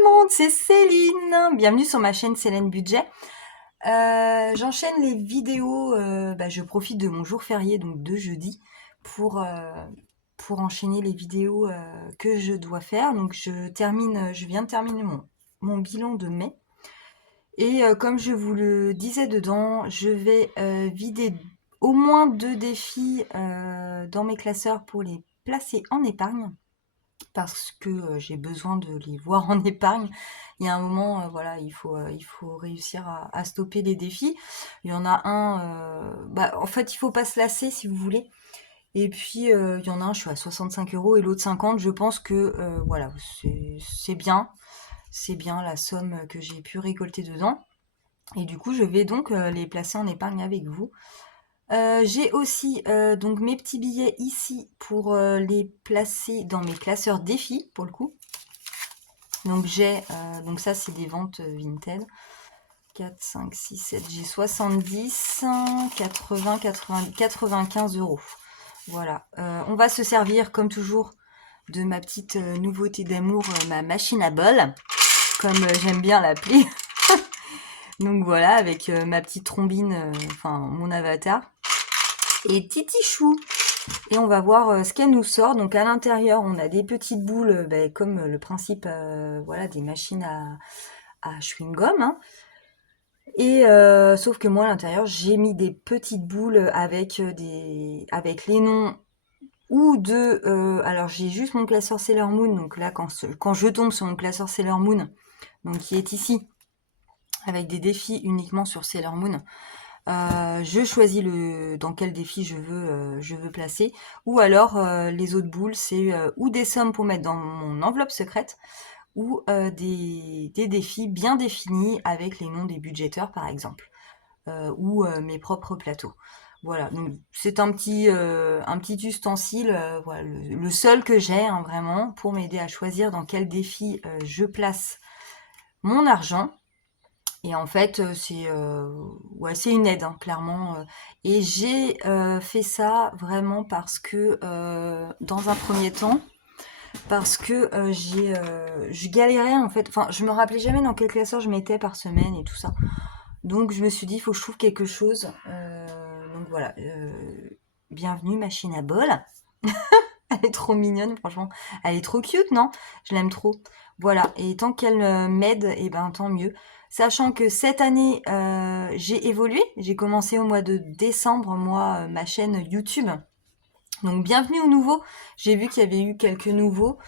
le monde, c'est Céline. Bienvenue sur ma chaîne Céline Budget. J'enchaîne les vidéos, je profite de mon jour férié, donc de jeudi, pour, euh, pour enchaîner les vidéos que je dois faire. Donc je viens de terminer mon bilan de mai. Et comme je vous le disais dedans, je vais vider au moins 2 défis dans mes classeurs pour les placer en épargne parce que j'ai besoin de les voir en épargne. Il y a un moment, voilà, il faut réussir à stopper les défis. Il y en a un, en fait, il faut pas se lasser si vous voulez. Et puis, il y en a un, je suis à 65 euros et l'autre 50. Je pense que, voilà, c'est bien. C'est bien la somme que j'ai pu récolter dedans. Et du coup, je vais donc les placer en épargne avec vous. J'ai aussi donc mes petits billets ici pour les placer dans mes classeurs défis pour le coup. Donc donc ça c'est des ventes Vinted. 4, 5, 6, 7, j'ai 70, 80, 90, 95 euros. Voilà. On va se servir comme toujours de ma petite nouveauté d'amour, ma machine à bol, comme j'aime bien l'appeler. Donc voilà, avec ma petite trombine, enfin mon avatar. Et Titi Chou. Et on va voir ce qu'elle nous sort. Donc à l'intérieur, on a des petites boules, comme le principe voilà, des machines à chewing-gum. Hein. Et sauf que moi à l'intérieur, j'ai mis des petites boules avec avec les noms ou de alors j'ai juste mon classeur Sailor Moon. Donc là quand je tombe sur mon classeur Sailor Moon, donc qui est ici avec des défis uniquement sur Sailor Moon, je choisis dans quel défi je veux placer. Ou alors les autres boules, c'est ou des sommes pour mettre dans mon enveloppe secrète, ou des défis bien définis avec les noms des budgéteurs par exemple, ou mes propres plateaux. Voilà, donc c'est un petit ustensile, voilà, le seul que j'ai hein, vraiment pour m'aider à choisir dans quel défi je place mon argent. Et en fait, c'est une aide, hein, clairement. Et j'ai fait ça vraiment parce que, dans un premier temps, parce que je galérais en fait. Enfin, je me rappelais jamais dans quel classeur je mettais par semaine et tout ça. Donc je me suis dit, il faut que je trouve quelque chose. Donc voilà. Bienvenue machine à bol. Elle est trop mignonne, franchement. Elle est trop cute, non? Je l'aime trop. Voilà. Et tant qu'elle m'aide, et ben tant mieux. Sachant que cette année, j'ai évolué. J'ai commencé au mois de décembre, moi, ma chaîne YouTube. Donc bienvenue aux nouveaux. J'ai vu qu'il y avait eu quelques nouveaux.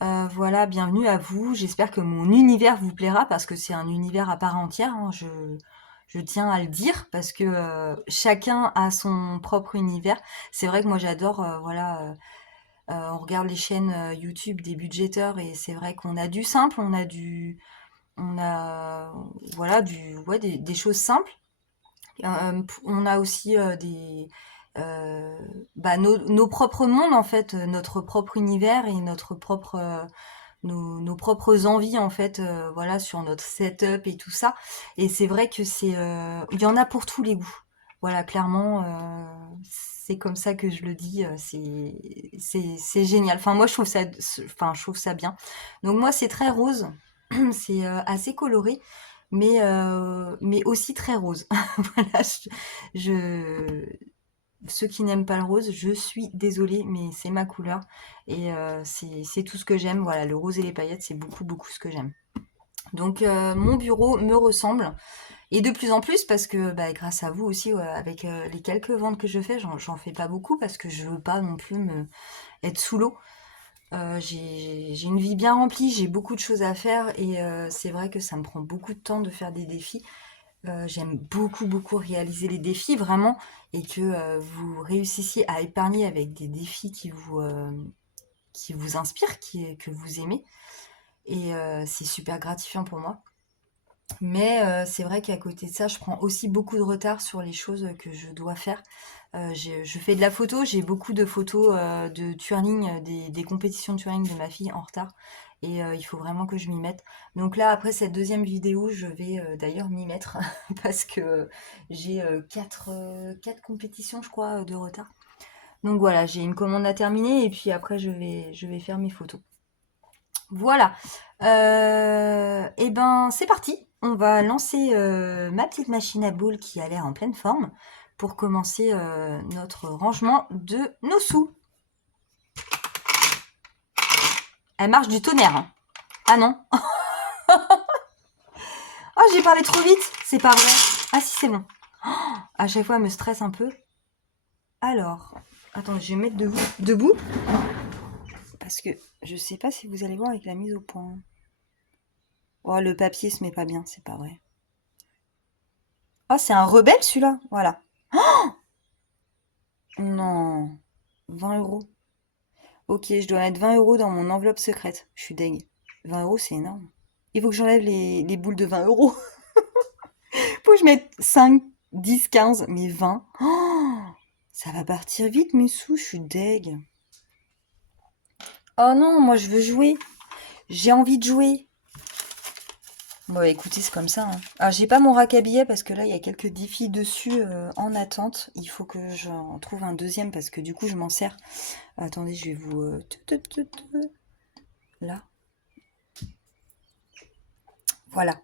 Voilà, bienvenue à vous. J'espère que mon univers vous plaira parce que c'est un univers à part entière. Hein. Je tiens à le dire parce que chacun a son propre univers. C'est vrai que moi j'adore, voilà. On regarde les chaînes YouTube des budgéteurs et c'est vrai qu'on a du simple, on a, voilà, des choses simples. On a aussi nos propres mondes en fait, notre propre univers et nos propres envies en fait, voilà, sur notre setup et tout ça. Et c'est vrai que il y en a pour tous les goûts. Voilà, clairement, c'est comme ça que je le dis. C'est génial. Enfin, moi, je trouve ça bien. Donc moi, c'est très rose. C'est assez coloré, mais aussi très rose. Voilà, ceux qui n'aiment pas le rose, je suis désolée, mais c'est ma couleur et c'est tout ce que j'aime. Voilà, le rose et les paillettes, c'est beaucoup, beaucoup ce que j'aime. Donc mon bureau me ressemble et de plus en plus parce que grâce à vous aussi, ouais, avec les quelques ventes que je fais, j'en fais pas beaucoup parce que je veux pas non plus être sous l'eau. J'ai une vie bien remplie, j'ai beaucoup de choses à faire et c'est vrai que ça me prend beaucoup de temps de faire des défis. J'aime beaucoup, beaucoup réaliser les défis, vraiment, et que vous réussissiez à épargner avec des défis qui vous inspirent, que vous aimez. Et c'est super gratifiant pour moi. Mais c'est vrai qu'à côté de ça, je prends aussi beaucoup de retard sur les choses que je dois faire. Je fais de la photo, j'ai beaucoup de photos de twirling, des compétitions de twirling de ma fille en retard. Et il faut vraiment que je m'y mette. Donc là, après cette deuxième vidéo, je vais d'ailleurs m'y mettre parce que j'ai quatre compétitions, je crois, de retard. Donc voilà, j'ai une commande à terminer et puis après, je vais faire mes photos. Voilà. Et ben, c'est parti. On va lancer ma petite machine à boules qui a l'air en pleine forme pour commencer notre rangement de nos sous. Elle marche du tonnerre, hein. Ah non. Ah, j'ai parlé trop vite. C'est pas vrai. Ah si, c'est bon. À chaque fois, elle me stresse un peu. Alors, attends, je vais mettre debout parce que je sais pas si vous allez voir avec la mise au point. Oh, le papier se met pas bien, c'est pas vrai. Oh, c'est un rebelle celui-là. Voilà. Non. 20 €. Ok, je dois mettre 20 € dans mon enveloppe secrète. Je suis deg. 20 € c'est énorme. Il faut que j'enlève les boules de 20 €. Faut que je mette 5, 10, 15, mais 20. Oh, ça va partir vite mes sous, je suis deg. Oh non, moi je veux jouer. J'ai envie de jouer. Bon, écoutez, c'est comme ça, hein. Ah, j'ai pas mon rack à billets parce que là, il y a quelques défis dessus en attente. Il faut que j'en trouve un deuxième parce que du coup, je m'en sers. Attendez, je vais vous... Là. Voilà.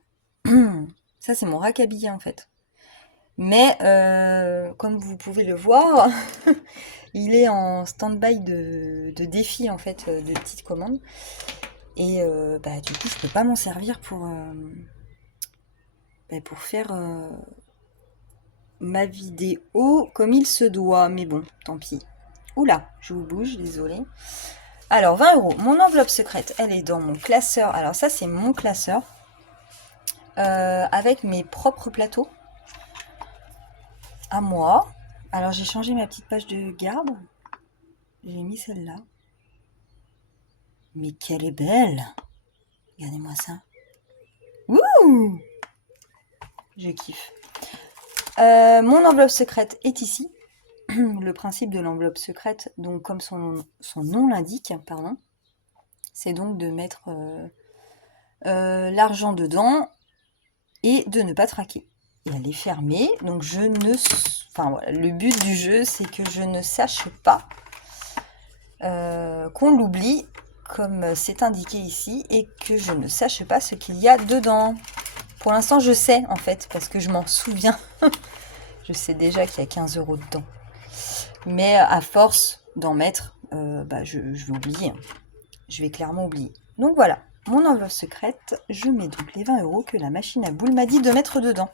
Ça, c'est mon rack à billets en fait. Mais comme vous pouvez le voir, il est en stand-by de défis en fait, de petites commandes. Et bah, du coup, je peux pas m'en servir pour faire ma vidéo comme il se doit. Mais bon, tant pis. Oula, je vous bouge, désolé. Alors, 20 €. Mon enveloppe secrète, elle est dans mon classeur. Alors ça, c'est mon classeur avec mes propres plateaux à moi. Alors, j'ai changé ma petite page de garde. J'ai mis celle-là. Mais qu'elle est belle! Regardez-moi ça. Ouh! Je kiffe. Mon enveloppe secrète est ici. Le principe de l'enveloppe secrète, donc comme son nom l'indique, pardon, c'est donc de mettre l'argent dedans et de ne pas traquer. Et elle est fermée, donc je ne... Enfin voilà, le but du jeu, c'est que je ne sache pas qu'on l'oublie, comme c'est indiqué ici, et que je ne sache pas ce qu'il y a dedans. Pour l'instant, je sais, en fait, parce que je m'en souviens. Je sais déjà qu'il y a 15 € dedans. Mais à force d'en mettre, je vais oublier. Je vais clairement oublier. Donc voilà, mon enveloppe secrète, je mets donc les 20 € que la machine à boules m'a dit de mettre dedans.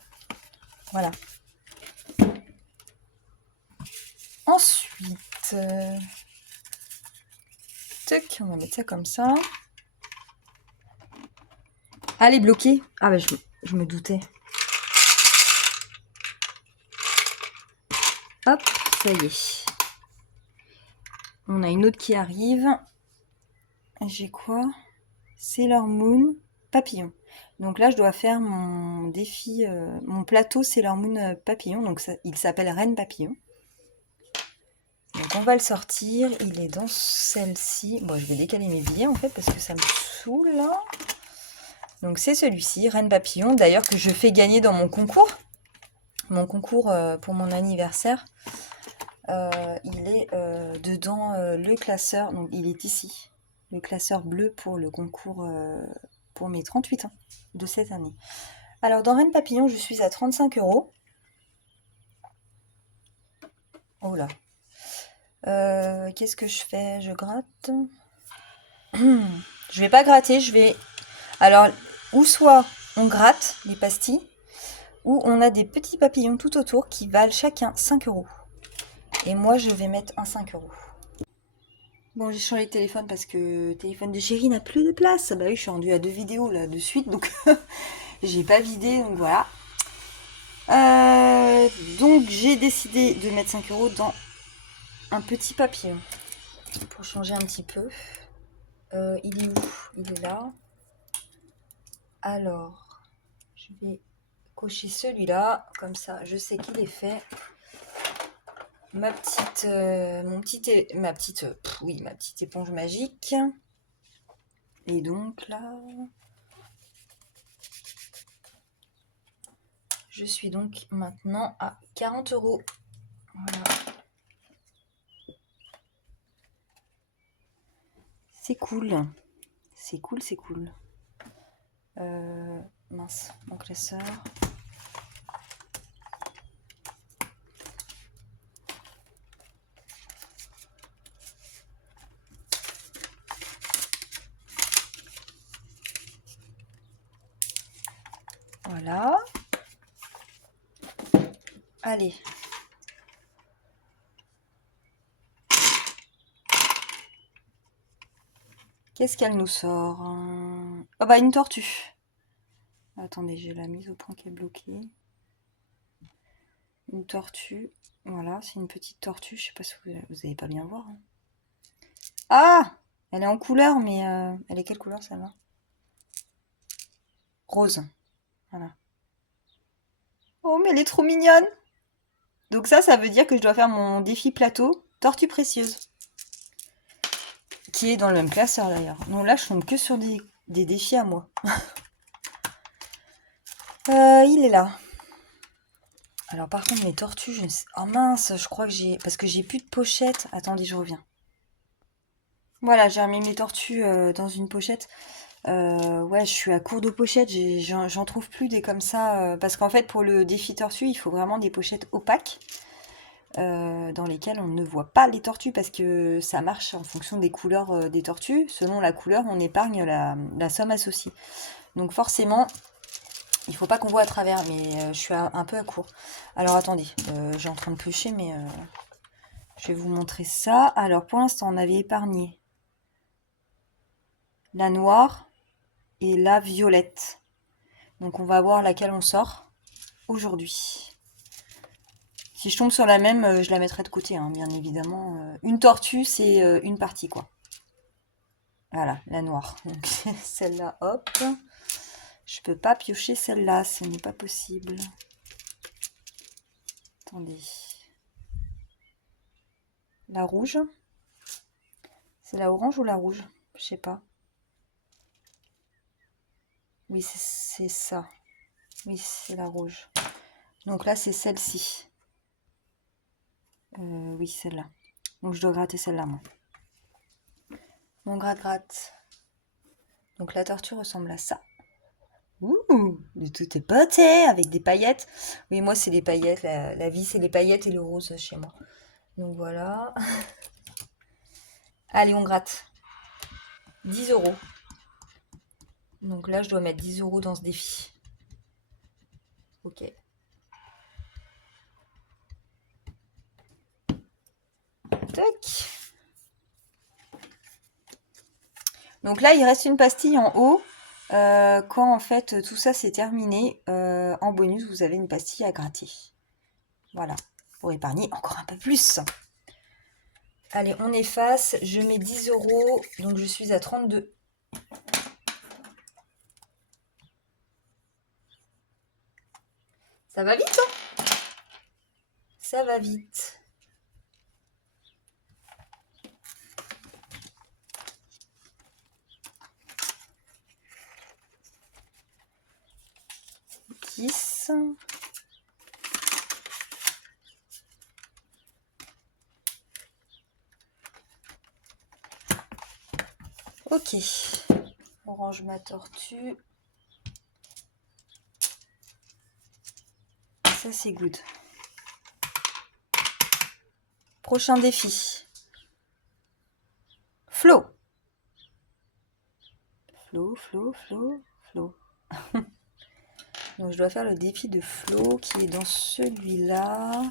Voilà. Ensuite, tac, on va mettre ça comme ça. Ah, elle est bloquée. Ah bah je me doutais. Hop, ça y est. On a une autre qui arrive. J'ai quoi? Sailor Moon papillon. Donc là, je dois faire mon défi, mon plateau Sailor Moon papillon. Donc ça, il s'appelle Reine Papillon. Donc on va le sortir. Il est dans celle-ci. Bon, je vais décaler mes billets en fait parce que ça me saoule là. Donc c'est celui-ci, Reine Papillon. D'ailleurs que je fais gagner dans mon concours. Mon concours pour mon anniversaire. Il est dedans le classeur. Donc il est ici. Le classeur bleu pour le concours pour mes 38 ans de cette année. Alors dans Reine Papillon, je suis à 35 €. Oh là. Qu'est-ce que je fais? Je gratte. Je vais pas gratter, je vais... Alors, ou soit on gratte les pastilles, ou on a des petits papillons tout autour qui valent chacun 5 €. Et moi, je vais mettre un 5 €. Bon, j'ai changé de téléphone parce que le téléphone de chérie n'a plus de place. Bah oui, je suis rendue à 2 vidéos là de suite, donc j'ai pas vidé, donc voilà. Donc j'ai décidé de mettre 5 € dans un petit papillon pour changer un petit peu. Il est où? Il est là. Alors, je vais cocher celui-là, comme ça je sais qu'il est fait. Ma petite éponge magique. Et donc là, je suis donc maintenant à 40 €. Voilà. C'est cool. C'est cool, c'est cool. Mince, mon classeur. Voilà. Allez. Qu'est-ce qu'elle nous sort? Oh bah une tortue. Attendez, j'ai la mise au point qui est bloquée. Une tortue. Voilà, c'est une petite tortue. Je sais pas si vous allez pas bien voir. Hein. Ah! Elle est en couleur, mais elle est quelle couleur celle-là? Rose. Voilà. Oh, mais elle est trop mignonne! Donc ça veut dire que je dois faire mon défi plateau tortue précieuse. Qui est dans le même classeur d'ailleurs. Donc là, je tombe que sur des défis à moi. Il est là. Alors par contre, mes tortues, je ne sais... Oh mince, je crois que j'ai... Parce que j'ai plus de pochette. Attendez, je reviens. Voilà, j'ai remis mes tortues dans une pochette. Ouais, je suis à court de pochettes. J'en trouve plus des comme ça. Parce qu'en fait, pour le défi tortue, il faut vraiment des pochettes opaques. Dans lesquelles on ne voit pas les tortues parce que ça marche en fonction des couleurs des tortues. Selon la couleur, on épargne la somme associée. Donc forcément, il faut pas qu'on voit à travers, mais je suis un peu à court. Alors attendez, j'ai en train de piocher, mais je vais vous montrer ça. Alors pour l'instant, on avait épargné la noire et la violette. Donc on va voir laquelle on sort aujourd'hui. Si je tombe sur la même, je la mettrai de côté, hein, bien évidemment. Une tortue, c'est une partie, quoi. Voilà, la noire. Donc celle-là, hop. Je peux pas piocher celle-là, ce n'est pas possible. Attendez. La rouge. C'est la orange ou la rouge? Je sais pas. Oui, c'est ça. Oui, c'est la rouge. Donc là, c'est celle-ci. Oui, celle-là. Donc je dois gratter celle-là, moi. Mon gratte-gratte. Donc la tortue ressemble à ça. Ouh, de tout est beauté, avec des paillettes. Oui, moi, c'est les paillettes. La vie, c'est les paillettes et le rose chez moi. Donc voilà. Allez, on gratte. 10 euros. Donc là, je dois mettre 10 euros dans ce défi. Ok. Tac. Donc là, il reste une pastille en haut. Quand en fait tout ça c'est terminé, en bonus, vous avez une pastille à gratter. Voilà, pour épargner encore un peu plus. Allez, on efface. Je mets 10 euros, donc je suis à 32. Ça va vite, hein? Ça va vite. Ok, on range ma tortue. Ça c'est good. Prochain défi. Flo. Flo. Donc je dois faire le défi de Flo qui est dans celui-là.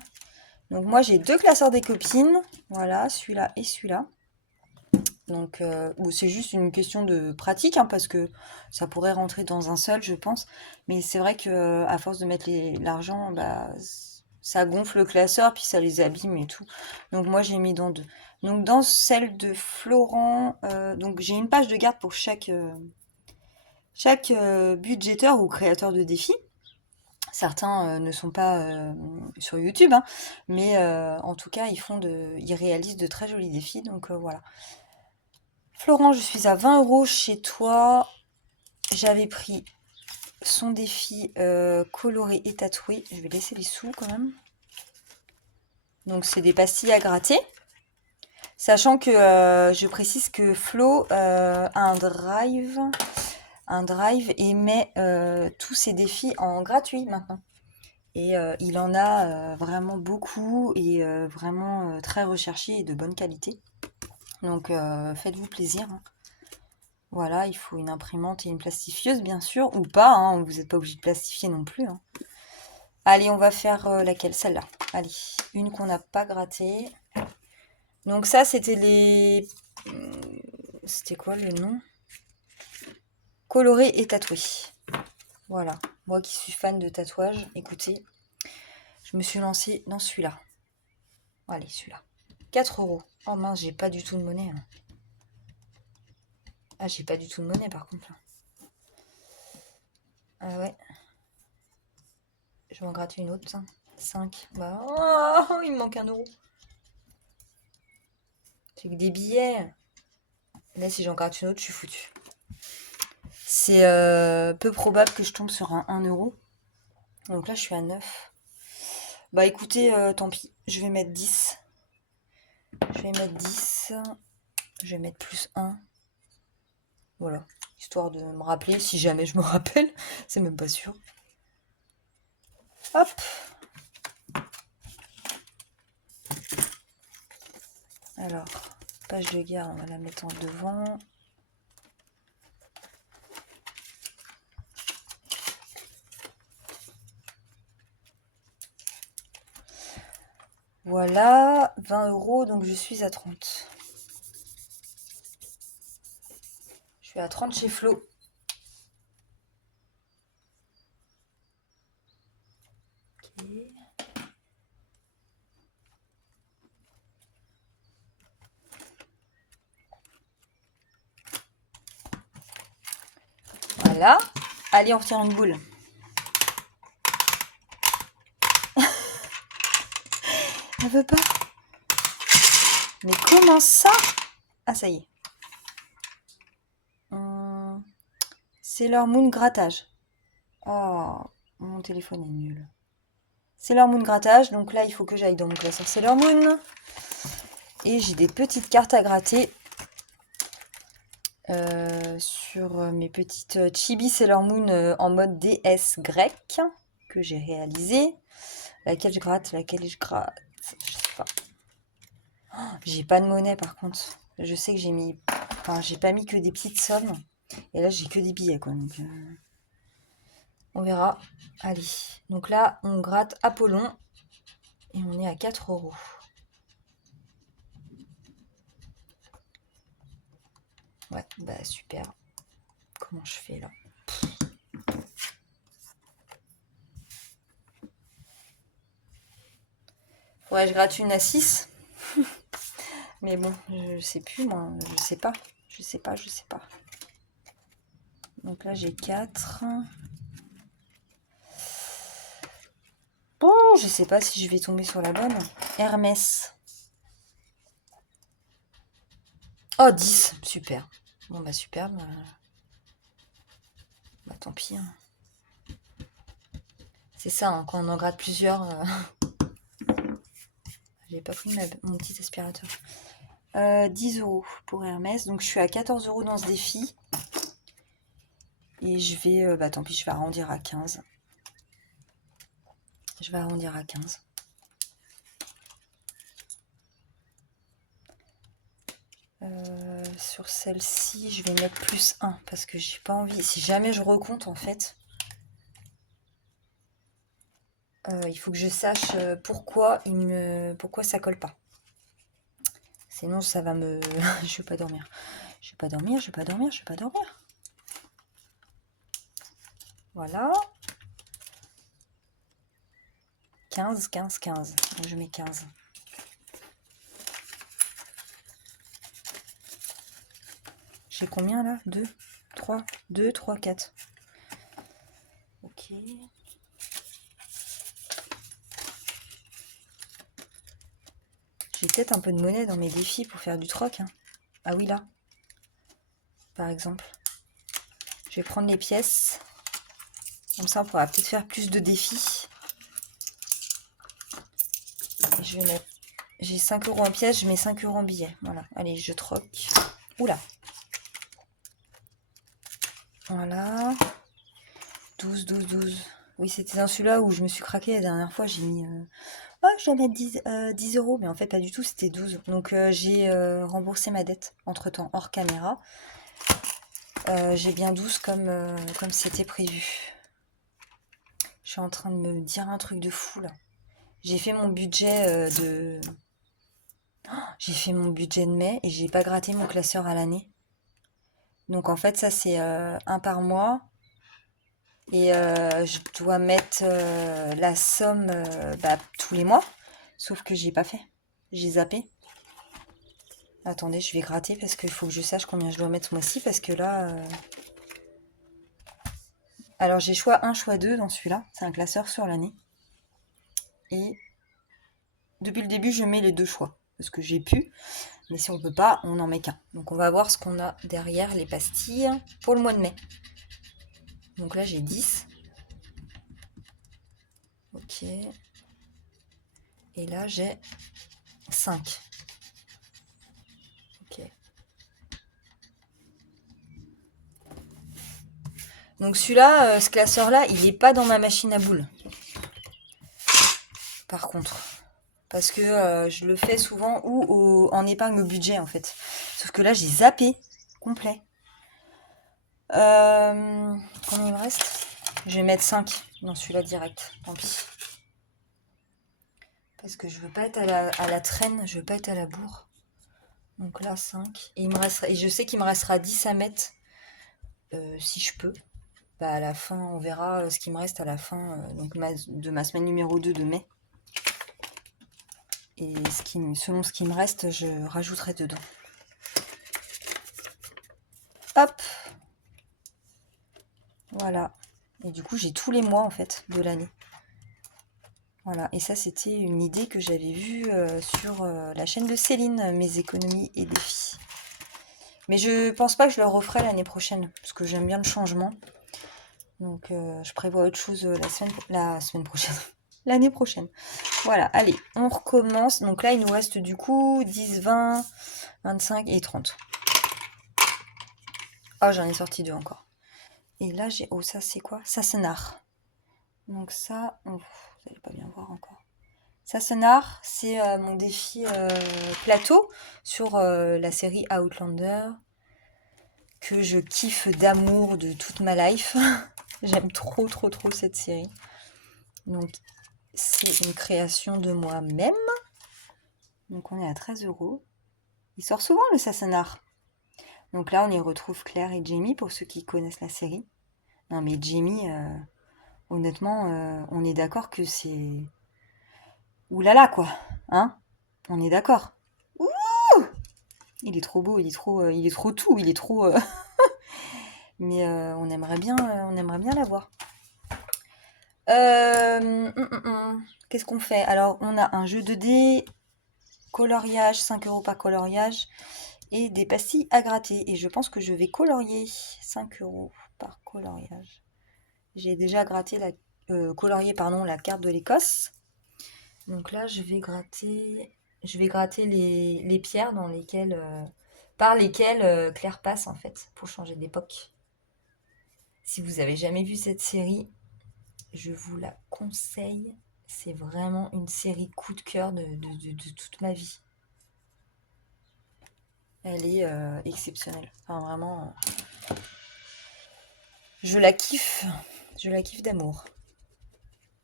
Donc moi j'ai 2 classeurs des copines. Voilà, celui-là et celui-là. Donc c'est juste une question de pratique hein, parce que ça pourrait rentrer dans un seul, je pense. Mais c'est vrai que à force de mettre l'argent, bah, ça gonfle le classeur puis ça les abîme et tout. Donc moi j'ai mis dans 2. Donc dans celle de Florent, donc j'ai une page de garde pour chaque budgéteur ou créateur de défis. Certains ne sont pas sur YouTube, hein, mais en tout cas ils réalisent de très jolis défis. Donc voilà. Florent, je suis à 20 euros chez toi. J'avais pris son défi coloré et tatoué. Je vais laisser les sous quand même. Donc c'est des pastilles à gratter. Sachant que je précise que Flo a un drive et met tous ses défis en gratuit maintenant. Et il en a vraiment beaucoup et vraiment très recherché et de bonne qualité. Donc faites-vous plaisir, hein. Voilà, il faut une imprimante et une plastifieuse, bien sûr, ou pas, hein, vous n'êtes pas obligé de plastifier non plus, hein. Allez, on va faire laquelle? Celle-là. Allez, une qu'on n'a pas grattée. Donc ça, c'était les... C'était quoi le nom? Coloré et tatoué. Voilà. Moi qui suis fan de tatouage, écoutez, je me suis lancée dans celui-là. Allez, celui-là. 4 €. Oh mince, j'ai pas du tout de monnaie, hein. Ah, j'ai pas du tout de monnaie par contre, là. Ah ouais. Je vais en gratter une autre, 5. Bah, oh, il me manque 1 €. C'est que des billets. Là, si j'en gratte une autre, je suis foutue. C'est peu probable que je tombe sur un 1 €. Donc là, je suis à 9. Bah écoutez, tant pis. Je vais mettre 10. Je vais mettre 10. Je vais mettre plus 1. Voilà. Histoire de me rappeler, si jamais je me rappelle. C'est même pas sûr. Hop. Alors, page de garde, on va la mettre en devant. Voilà, 20 €, donc je suis à 30. Je suis à 30 chez Flo. Ok. Voilà. Allez, on retire une boule. Elle veut pas. Mais comment ça? Ah, ça y est. Sailor Moon grattage. Oh, mon téléphone est nul. Sailor Moon grattage. Donc là, il faut que j'aille dans mon classeur Sailor Moon. Et j'ai des petites cartes à gratter sur mes petites chibi Sailor Moon en mode DS grec que j'ai réalisé. Laquelle je gratte, laquelle je gratte. Je sais pas. Oh, j'ai pas de monnaie par contre. Je sais que j'ai mis. Enfin, j'ai pas mis que des petites sommes. Et là, j'ai que des billets quoi. Donc, on verra. Allez. Donc là, on gratte Apollon. Et on est à 4 €. Ouais, bah super. Comment je fais là? Ouais, je gratte une à 6. Mais bon, je sais plus, moi. Je sais pas. Je sais pas, je sais pas. Donc là, j'ai 4. Bon, je sais pas si je vais tomber sur la bonne. Hermès. Oh, 10. Super. Bon, bah super. Bah tant pis, hein. C'est ça, hein, quand on en gratte plusieurs. J'ai pas pris mon petit aspirateur. 10 € pour Hermès. Donc je suis à 14 € dans ce défi. Et je vais... bah tant pis, je vais arrondir à 15. Je vais arrondir à 15. Sur celle-ci, je vais mettre plus 1 parce que j'ai pas envie. Si jamais je recompte en fait, il faut que je sache pourquoi ça colle pas. Sinon ça va me... je vais pas dormir. Je vais pas dormir, je vais pas dormir, je vais pas dormir. Voilà. 15, 15, 15. Donc je mets 15. J'ai combien là? 2, 3, 2, 3, 4. Ok. J'ai peut-être un peu de monnaie dans mes défis pour faire du troc, hein. Ah oui, là. Par exemple. Je vais prendre les pièces. Comme ça, on pourra peut-être faire plus de défis. Et je vais mettre J'ai 5 euros en pièces, je mets 5 euros en billets. Voilà, allez, je troque. Oula. Voilà. 12, 12, 12. Oui, c'était dans celui-là où je me suis craqué la dernière fois. J'ai mis... Oh, je dois mettre 10 euros. Mais en fait, pas du tout, c'était 12. Donc, j'ai remboursé ma dette entre-temps, hors caméra. J'ai bien 12 comme c'était prévu. Je suis en train de me dire un truc de fou, là. J'ai fait mon budget J'ai fait mon budget de mai et j'ai pas gratté mon classeur à l'année. Donc, en fait, ça, c'est un par mois. Et je dois mettre la somme tous les mois. Sauf que j'ai pas fait. J'ai zappé. Attendez, je vais gratter parce qu'il faut que je sache combien je dois mettre ce mois-ci. Parce que là... Alors j'ai choix 1, choix 2 dans celui-là. C'est un classeur sur l'année. Et depuis le début, je mets les deux choix. Parce que j'ai pu. Mais si on peut pas, on n'en met qu'un. Donc on va voir ce qu'on a derrière les pastilles pour le mois de mai. Donc là j'ai 10. Ok. Et là j'ai 5. Ok. Donc celui-là, ce classeur-là, il n'est pas dans ma machine à boules. Par contre. Parce que je le fais souvent en épargne au budget en fait. Sauf que là, j'ai zappé. Complet. Combien il me reste? Je vais mettre 5 dans celui-là direct. Tant pis. Parce que je veux pas être à la traîne. Je veux pas être à la bourre. Donc là, 5. Et je sais qu'il me restera 10 à mettre. Si je peux. Bah, à la fin, on verra ce qui me reste à la fin de ma semaine numéro 2 de mai. Et selon ce qui me reste, je rajouterai dedans. Hop! Voilà. Et du coup, j'ai tous les mois, en fait, de l'année. Voilà. Et ça, c'était une idée que j'avais vue sur la chaîne de Céline, Mes économies et défis. Mais je pense pas que je le referai l'année prochaine, parce que j'aime bien le changement. Donc, je prévois autre chose la semaine prochaine. L'année prochaine. Voilà, allez, on recommence. Donc là, il nous reste du coup 10, 20, 25 et 30. Oh, j'en ai sorti 2 encore. Et là, j'ai... Oh, ça, c'est quoi? Sassenard. Donc ça... Oh, vous n'allez pas bien voir encore. Sassenard, c'est mon défi plateau sur la série Outlander, que je kiffe d'amour de toute ma life. J'aime trop, trop, trop cette série. Donc, c'est une création de moi-même. Donc, on est à 13 euros. Il sort souvent, le Sassenard. Donc là, on y retrouve Claire et Jamie, pour ceux qui connaissent la série. Non, mais Jamie, honnêtement, on est d'accord que c'est... Ouh là là, quoi. Hein? On est d'accord. Ouh! Il est trop beau, il est trop tout, il est trop... Mais on aimerait bien la voir. Qu'est-ce qu'on fait? Alors, on a un jeu de dés, coloriage, 5 euros par coloriage, et des pastilles à gratter. Et je pense que je vais colorier 5 euros par coloriage. J'ai déjà gratté colorié la carte de l'Écosse. Donc là, je vais gratter les pierres par lesquelles Claire passe en fait, pour changer d'époque. Si vous avez jamais vu cette série, je vous la conseille. C'est vraiment une série coup de cœur de toute ma vie. Elle est exceptionnelle. Enfin, vraiment, je la kiffe. Je la kiffe d'amour.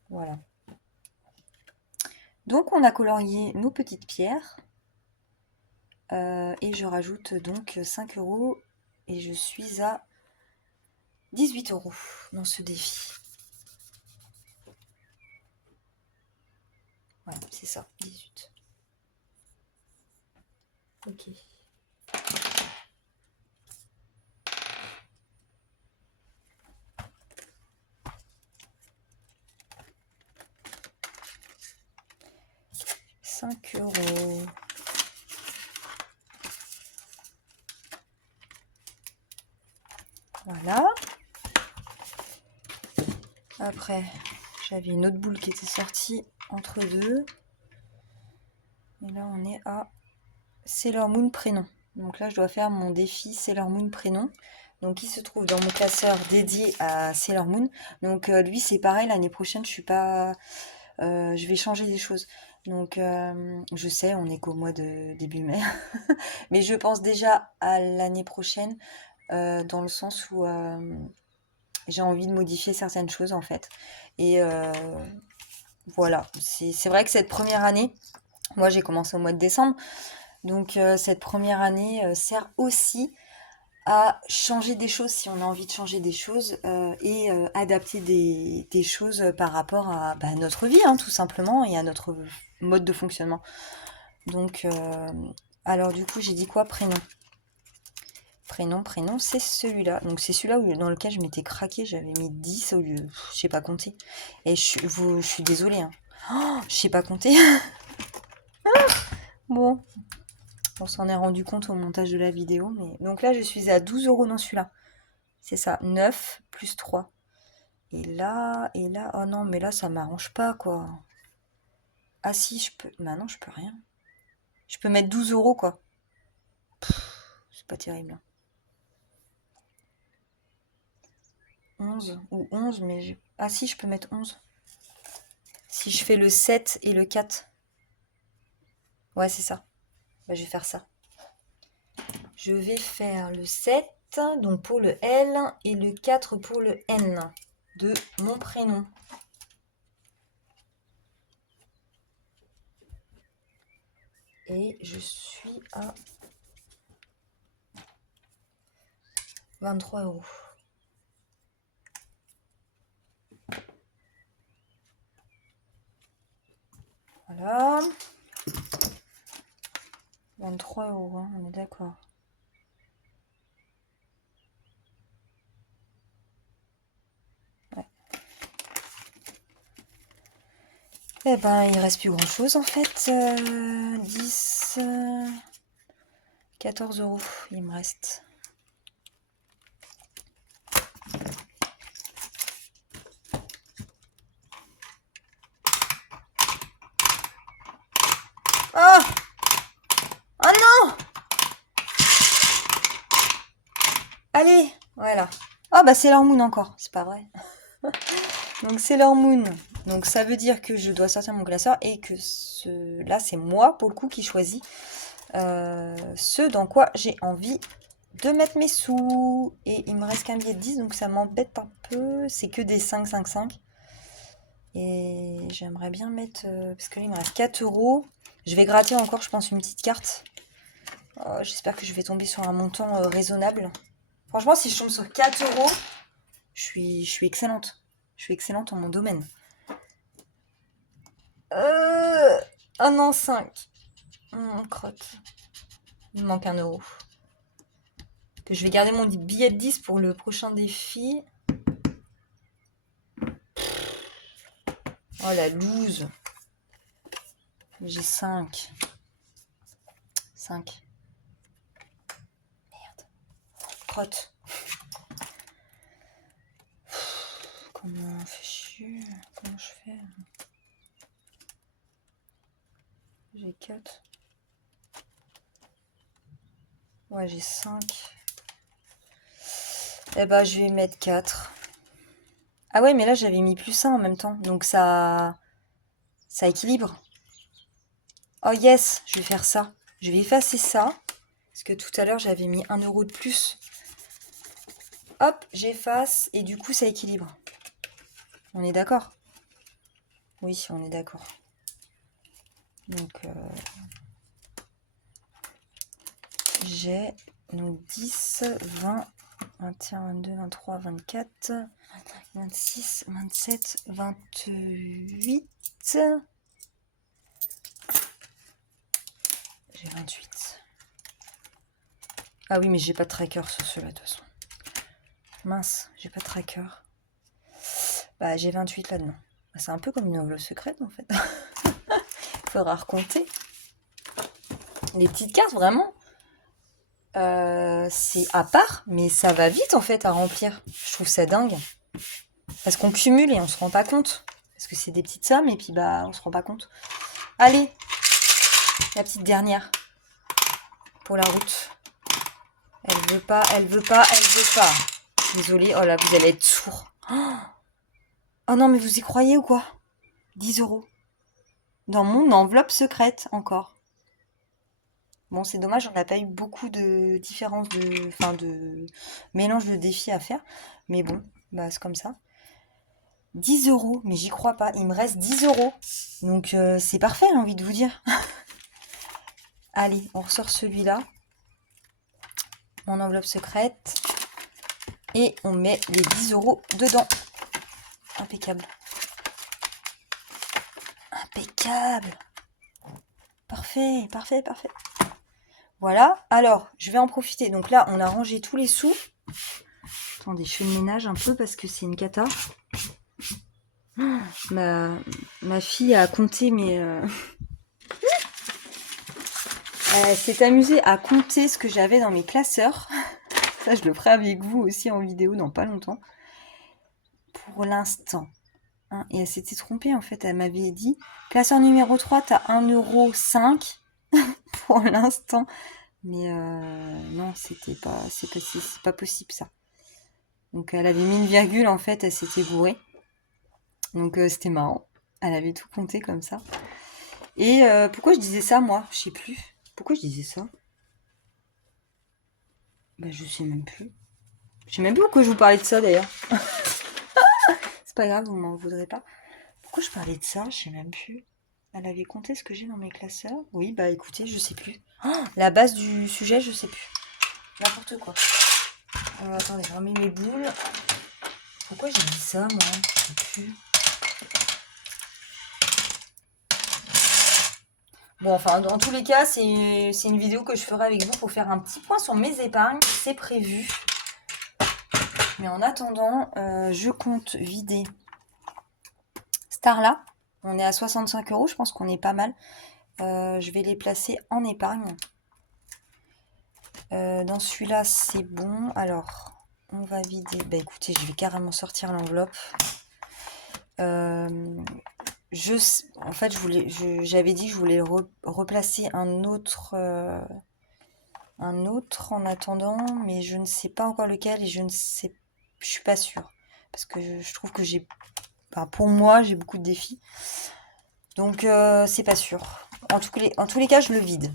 Voilà. Donc, on a colorié nos petites pierres. Et je rajoute donc 5 euros. Et je suis à 18 euros dans ce défi. Voilà, c'est ça, 18. Ok. €5. Voilà. Après, j'avais une autre boule qui était sortie entre deux. Et là, on est à Sailor Moon prénom. Donc là, je dois faire mon défi Sailor Moon prénom. Donc il se trouve dans mon classeur dédié à Sailor Moon. Donc lui, c'est pareil, l'année prochaine, je suis pas... je vais changer des choses. Donc je sais, on est qu'au mois de début mai. Mais je pense déjà à l'année prochaine, dans le sens où j'ai envie de modifier certaines choses en fait. Et voilà, c'est vrai que cette première année, moi j'ai commencé au mois de décembre, donc cette première année sert aussi à changer des choses si on a envie de changer des choses et adapter des choses par rapport à bah, notre vie hein, tout simplement et à notre mode de fonctionnement. Donc alors du coup j'ai dit quoi? Prénom. Prénom, c'est celui-là. Donc c'est celui-là dans lequel je m'étais craqué, j'avais mis 10 au lieu, je sais pas compter. Et je suis désolée, hein. Oh, je sais pas compter. Bon, on s'en est rendu compte au montage de la vidéo. Mais... Donc là, je suis à 12 euros dans celui-là. C'est ça, 9 plus 3. Et là, oh non, mais là, ça m'arrange pas, quoi. Ah si, je peux... Bah non, je peux rien. Je peux mettre 12 euros, quoi. C'est pas terrible. 11 ou 11, mais j'ai... Ah si, je peux mettre 11. Si je fais le 7 et le 4. Ouais, c'est ça. Bah, je vais faire ça. Je vais faire le 7, donc pour le L, et le 4 pour le N de mon prénom. Et je suis à 23 euros. Voilà. 23 euros, hein, on est d'accord. Ouais. Eh ben, il reste plus grand chose en fait. 10, 14 euros, il me reste. Oh! Oh non! Allez, voilà. Oh bah Sailor Moon encore, c'est pas vrai. Donc Sailor Moon, donc ça veut dire que je dois sortir mon classeur et que là c'est moi pour le coup qui choisis ce dans quoi j'ai envie de mettre mes sous. Et il me reste qu'un billet de 10 donc ça m'embête un peu, c'est que des 5, 5, 5. Et j'aimerais bien mettre, parce que là il me reste 4 euros. Je vais gratter encore je pense une petite carte. Oh, j'espère que je vais tomber sur un montant raisonnable. Franchement si je tombe sur 4 euros, je suis excellente. Je suis excellente en mon domaine. Oh non, 5. Crotte. Il me manque 1 euro. Que je vais garder mon billet de 10 pour le prochain défi. Oh la loose. J'ai 5. 5. Merde. Crotte. Comment on fait chier? Comment je fais? J'ai 4. Ouais, j'ai 5. Eh ben, je vais mettre 4. Ah ouais, mais là, j'avais mis plus 1 en même temps. Donc, ça équilibre. Oh yes, je vais faire ça. Je vais effacer ça. Parce que tout à l'heure, j'avais mis 1 euro de plus. Hop, j'efface. Et du coup, ça équilibre. On est d'accord? Oui, on est d'accord. Donc, j'ai donc 10, 20, 21, 22, 23, 24, 26, 27, 28. J'ai 28. Ah oui, mais j'ai pas de tracker sur ceux-là, de toute façon. Mince, j'ai pas de tracker. Bah, j'ai 28 là-dedans. C'est un peu comme une enveloppe secrète, en fait. Faudra recompter. Les petites cartes, vraiment, c'est à part, mais ça va vite, en fait, à remplir. Je trouve ça dingue. Parce qu'on cumule et on se rend pas compte. Parce que c'est des petites sommes et puis, bah, on se rend pas compte. Allez, La petite dernière. Pour la route. Elle veut pas, elle veut pas, elle veut pas. Désolée, oh là, vous allez être sourd. Oh non, mais vous y croyez ou quoi? 10 euros. Dans mon enveloppe secrète, encore. Bon, c'est dommage, on n'a pas eu beaucoup de différences de mélange de défis à faire. Mais bon, bah c'est comme ça. 10 euros, mais j'y crois pas. Il me reste 10 euros. Donc c'est parfait, j'ai envie de vous dire. Allez, on ressort celui-là. Mon enveloppe secrète. Et on met les 10 euros dedans. Impeccable. Impeccable. Parfait, parfait, parfait. Voilà. Alors, je vais en profiter. Donc là, on a rangé tous les sous. Attendez, je fais le ménage un peu parce que c'est une cata. Ma fille a compté, mais... elle s'est amusée à compter ce que j'avais dans mes classeurs. Ça, je le ferai avec vous aussi en vidéo dans pas longtemps. Pour l'instant. Hein, et elle s'était trompée, en fait. Elle m'avait dit, classeur numéro 3, t'as 1,5 € pour l'instant. Mais non, c'est pas possible, ça. Donc, elle avait mis une virgule, en fait. Elle s'était bourrée. Donc, c'était marrant. Elle avait tout compté comme ça. Et pourquoi je disais ça, moi? Je sais plus. Pourquoi je disais ça? Bah, je sais même plus. Je sais même plus pourquoi je vous parlais de ça, d'ailleurs. C'est pas grave, vous m'en voudrez pas. Pourquoi je parlais de ça? Je sais même plus. Elle avait compté ce que j'ai dans mes classeurs. Oui, bah écoutez, je sais plus. Oh, la base du sujet, je sais plus. N'importe quoi. Attendez, je remets mes boules. Pourquoi j'ai dit ça, moi? Je sais plus. Bon, enfin, dans tous les cas, c'est une vidéo que je ferai avec vous pour faire un petit point sur mes épargnes. C'est prévu. Mais en attendant, je compte vider Starla. On est à 65 €. Je pense qu'on est pas mal. Je vais les placer en épargne. Dans celui-là, c'est bon. Alors, on va vider. Bah écoutez, je vais carrément sortir l'enveloppe. En fait, j'avais dit que je voulais replacer un autre en attendant, mais je ne sais pas encore lequel et je suis pas sûre parce que je trouve que pour moi, j'ai beaucoup de défis, donc c'est pas sûr. En tous les cas, je le vide.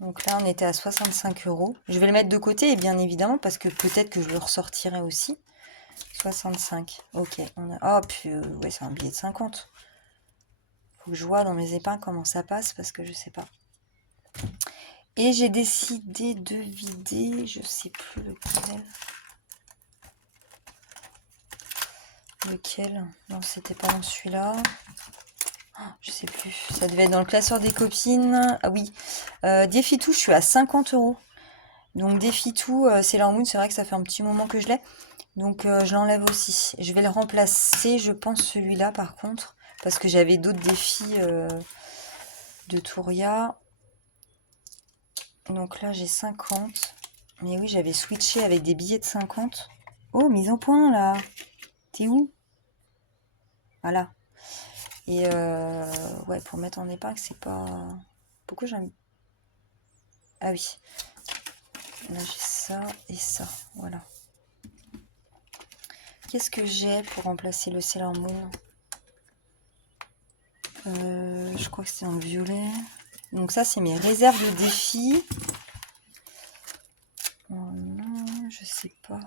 Donc là, on était à 65 €. Je vais le mettre de côté, et bien évidemment, parce que peut-être que je le ressortirai aussi. 65. Ok. Oh, puis, ouais, c'est un billet de 50. Faut que je vois dans mes épargnes comment ça passe, parce que je sais pas. Et j'ai décidé de vider, je sais plus lequel. Lequel? Non, c'était pas dans celui-là. Je sais plus. Ça devait être dans le classeur des copines. Ah oui. Défi tout, je suis à 50 €. Donc défi tout, Sailor Moon, c'est vrai que ça fait un petit moment que je l'ai. Donc je l'enlève aussi. Je vais le remplacer, je pense, celui-là par contre. Parce que j'avais d'autres défis de Touria. Donc là, j'ai 50. Mais oui, j'avais switché avec des billets de 50. Oh, mise en point, là. T'es où? Voilà. Et ouais, pour mettre en épargne, c'est pas... Pourquoi j'ai un... Ah oui. Là, j'ai ça et ça. Voilà. Qu'est-ce que j'ai pour remplacer le Sailor Moon? Je crois que c'est en violet. Donc ça, c'est mes réserves de défis. Oh non, je sais pas.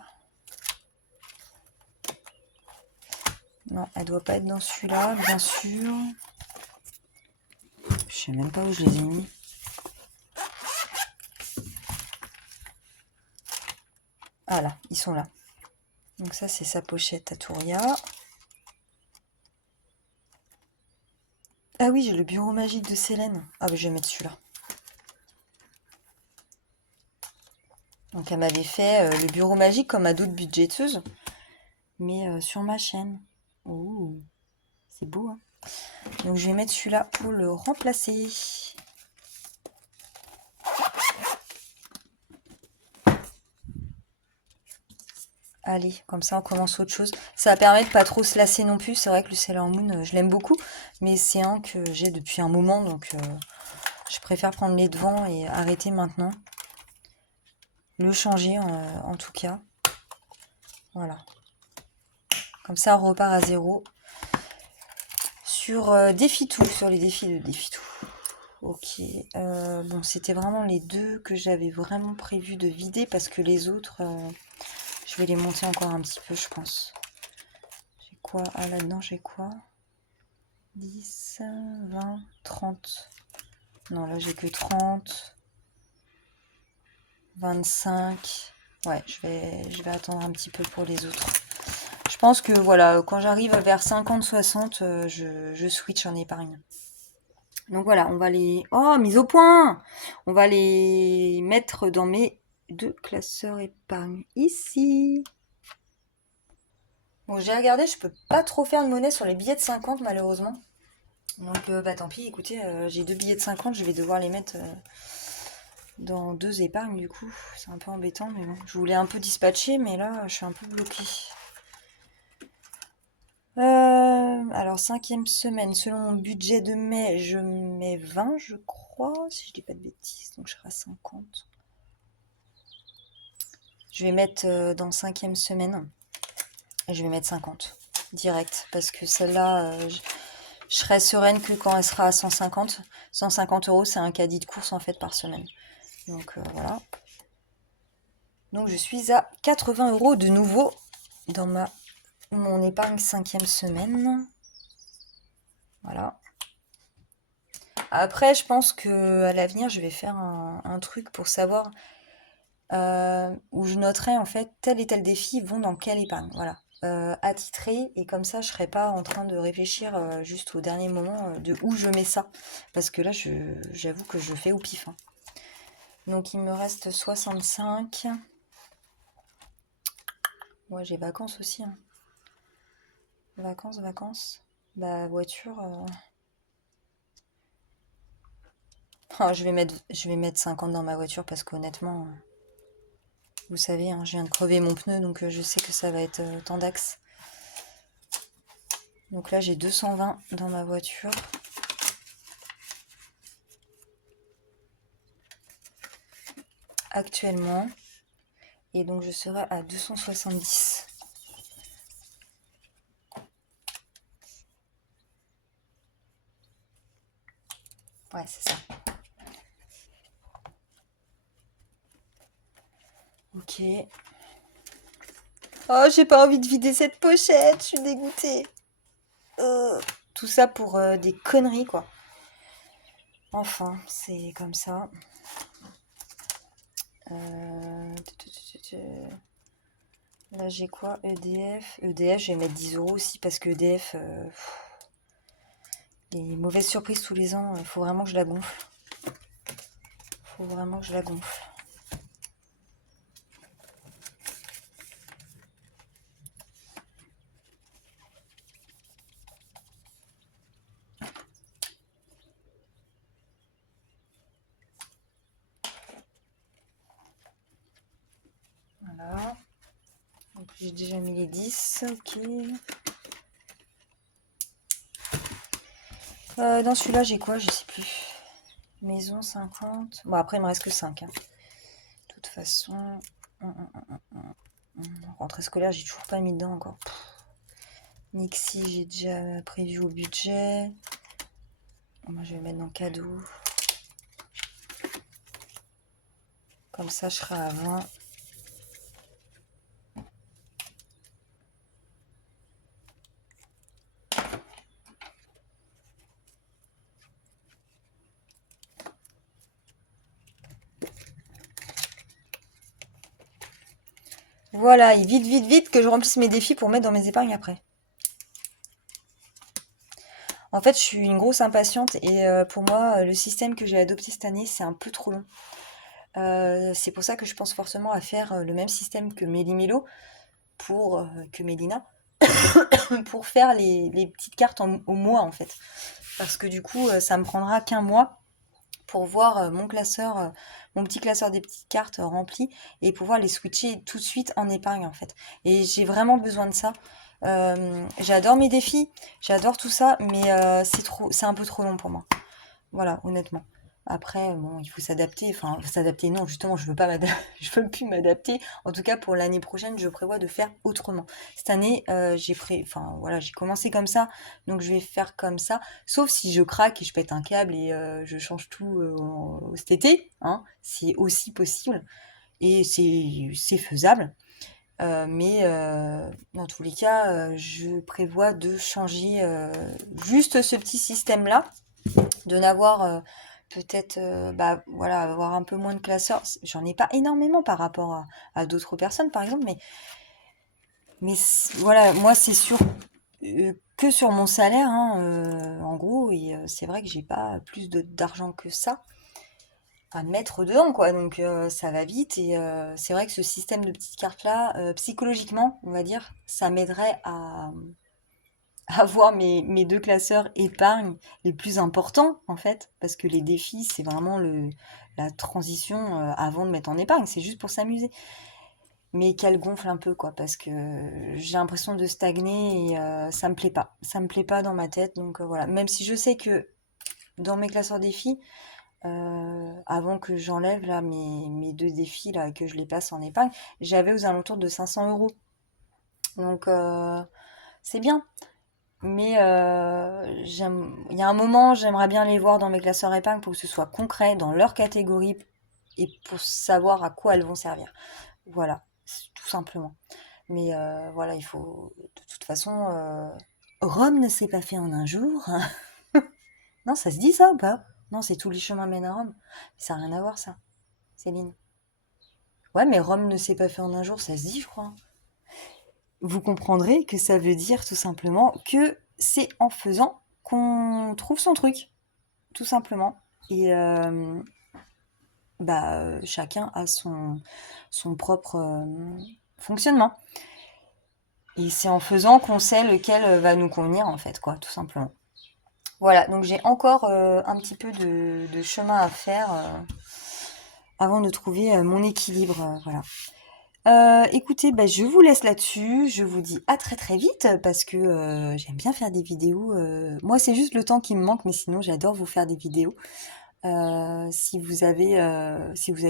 Non, elle doit pas être dans celui-là, bien sûr. Je sais même pas où je les ai mis. Ah là, ils sont là. Donc ça, c'est sa pochette à Touria. Ah oui, j'ai le bureau magique de Célène. Ah bah je vais mettre celui-là. Donc elle m'avait fait le bureau magique comme à d'autres budgéteuses. Mais sur ma chaîne. Oh, c'est beau, hein. Donc je vais mettre celui-là pour le remplacer. Allez, comme ça on commence autre chose. Ça permet de pas trop se lasser non plus. C'est vrai que le Sailor Moon, je l'aime beaucoup, mais c'est un que j'ai depuis un moment, donc je préfère prendre les devants et arrêter maintenant. Le changer en tout cas. Voilà. Comme ça on repart à zéro. Sur Défi-Tout, sur les défis de Défi-Tout. Ok. Bon, c'était vraiment les deux que j'avais vraiment prévu de vider parce que les autres, je vais les monter encore un petit peu, je pense. J'ai quoi? Ah, là-dedans, j'ai quoi? 10, 20, 30. Non, là, j'ai que 30. 25. Ouais, je vais attendre un petit peu pour les autres. Je pense que, voilà, quand j'arrive vers 50-60, je switch en épargne. Donc voilà, on va les... Oh, mise au point! On va les mettre dans mes deux classeurs épargne. Ici. Bon, j'ai regardé, je peux pas trop faire de monnaie sur les billets de 50 malheureusement. Donc bah tant pis, écoutez, j'ai deux billets de 50, je vais devoir les mettre dans deux épargnes du coup. C'est un peu embêtant, mais bon. Je voulais un peu dispatcher, mais là, je suis un peu bloquée. Alors, cinquième semaine, selon mon budget de mai, je mets 20, je crois, si je dis pas de bêtises, donc je serai à 50. Je vais mettre dans cinquième semaine, et je vais mettre 50, direct, parce que celle-là, je serai sereine que quand elle sera à 150. 150 euros, c'est un caddie de course en fait par semaine. Donc voilà. Donc je suis à 80 euros de nouveau dans mon épargne cinquième semaine. Voilà. Après, je pense que à l'avenir, je vais faire un truc pour savoir où je noterai en fait tel et tel défi vont dans quelle épargne. Voilà. Attitré et comme ça je serai pas en train de réfléchir juste au dernier moment de où je mets ça parce que là j'avoue que je fais au pif hein. Donc il me reste 65. Ouais, j'ai vacances aussi hein. Vacances. Bah voiture oh, je vais mettre 50 dans ma voiture parce qu'honnêtement vous savez hein, je viens de crever mon pneu donc je sais que ça va être tant d'axes. Donc là j'ai 220 dans ma voiture. Actuellement. Et donc je serai à 270. Ouais, c'est ça. Ok. Oh, j'ai pas envie de vider cette pochette, je suis dégoûtée. Tout ça pour des conneries, quoi. Enfin, c'est comme ça. Là, j'ai quoi? EDF. EDF, je vais mettre 10 euros aussi parce que EDF, les mauvaises surprises tous les ans, il faut vraiment que je la gonfle. Faut vraiment que je la gonfle. Voilà. Donc j'ai déjà mis les 10, ok. Dans celui-là, j'ai quoi? Je sais plus. Maison 50. Bon, après, il me reste que 5. Hein. De toute façon. Rentrée scolaire, j'ai toujours pas mis dedans encore. Nixie, j'ai déjà prévu au budget. Moi, je vais mettre dans cadeau. Comme ça, je serai à 20. Voilà, et vite que je remplisse mes défis pour mettre dans mes épargnes après. En fait, je suis une grosse impatiente et pour moi, le système que j'ai adopté cette année, c'est un peu trop long. C'est pour ça que je pense forcément à faire le même système que Méli-Mélo que Mélina pour faire les petites cartes au mois en fait. Parce que du coup, ça me prendra qu'un mois pour voir mon petit classeur des petites cartes rempli et pouvoir les switcher tout de suite en épargne en fait. Et j'ai vraiment besoin de ça. J'adore mes défis, j'adore tout ça, mais c'est un peu trop long pour moi. Voilà, honnêtement. Après, bon, il faut s'adapter. Enfin, s'adapter, non, justement, je veux plus m'adapter. En tout cas, pour l'année prochaine, je prévois de faire autrement. Cette année, enfin, voilà, j'ai commencé comme ça, donc je vais faire comme ça. Sauf si je craque et je pète un câble et je change tout cet été, hein. C'est aussi possible et c'est faisable. Mais dans tous les cas, je prévois de changer juste ce petit système-là, de n'avoir peut-être bah voilà, avoir un peu moins de classeurs. J'en ai pas énormément par rapport à d'autres personnes par exemple, voilà, moi c'est sûr que sur mon salaire, hein, en gros, et c'est vrai que j'ai pas plus d'argent que ça à mettre dedans, quoi. Donc ça va vite et c'est vrai que ce système de petites cartes là, psychologiquement, on va dire, ça m'aiderait à avoir mes deux classeurs épargne les plus importants, en fait, parce que les défis, c'est vraiment la transition avant de mettre en épargne, c'est juste pour s'amuser. Mais qu'elle gonfle un peu, quoi, parce que j'ai l'impression de stagner et ça me plaît pas. Ça me plaît pas dans ma tête, donc voilà. Même si je sais que dans mes classeurs défis, avant que j'enlève là mes deux défis, là, et que je les passe en épargne, j'avais aux alentours de 500 €. Donc c'est bien. Mais il y a un moment, j'aimerais bien les voir dans mes classeurs épargne pour que ce soit concret dans leur catégorie et pour savoir à quoi elles vont servir. Voilà, tout simplement. Mais voilà, il faut. De toute façon, Rome ne s'est pas fait en un jour. Non, ça se dit ça ou pas? Non, c'est tous les chemins mènent à Rome. Ça n'a rien à voir, ça, Céline. Ouais, mais Rome ne s'est pas fait en un jour, ça se dit, je crois. Vous comprendrez que ça veut dire tout simplement que c'est en faisant qu'on trouve son truc, tout simplement. Et chacun a son propre fonctionnement. Et c'est en faisant qu'on sait lequel va nous convenir, en fait, quoi, tout simplement. Voilà, donc j'ai encore un petit peu de chemin à faire avant de trouver mon équilibre. Voilà. Écoutez, bah, je vous laisse là-dessus. Je vous dis à très très vite parce que j'aime bien faire des vidéos. Moi, c'est juste le temps qui me manque, mais sinon, j'adore vous faire des vidéos. Si vous avez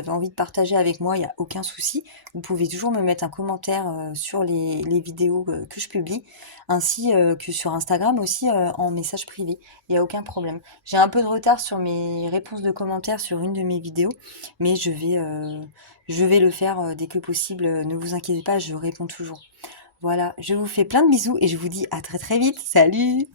envie de partager avec moi, il n'y a aucun souci. Vous pouvez toujours me mettre un commentaire sur les vidéos que je publie, ainsi que sur Instagram aussi en message privé. Il n'y a aucun problème. J'ai un peu de retard sur mes réponses de commentaires sur une de mes vidéos, mais je vais le faire dès que possible. Ne vous inquiétez pas, je réponds toujours. Voilà, je vous fais plein de bisous et je vous dis à très très vite. Salut!